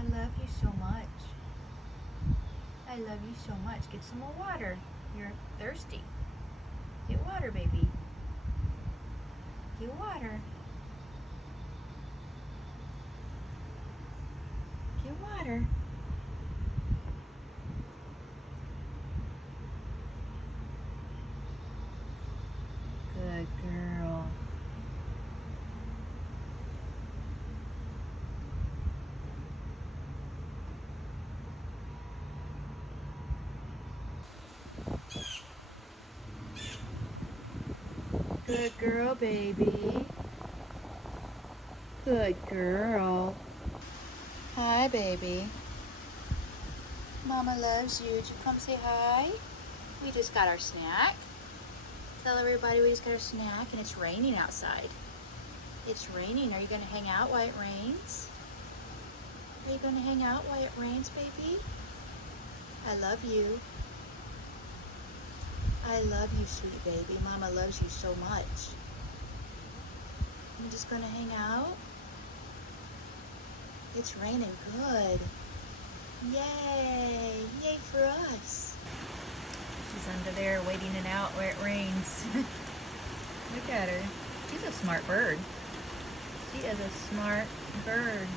I love you so much. I love you so much. Get some more water. You're thirsty. Get water, baby. Get water. Get water. Good girl. Good girl, baby. Good girl. Hi, baby. Mama loves you. Did you come say hi? We just got our snack. Tell everybody we just got our snack, and it's raining outside. It's raining. Are you going to hang out while it rains? Are you going to hang out while it rains, baby? I love you. I love you, sweet baby. Mama loves you so much. I'm just going to hang out. It's raining good. Yay! Yay for us. She's under there waiting it out where it rains. Look at her. She's a smart bird. She is a smart bird.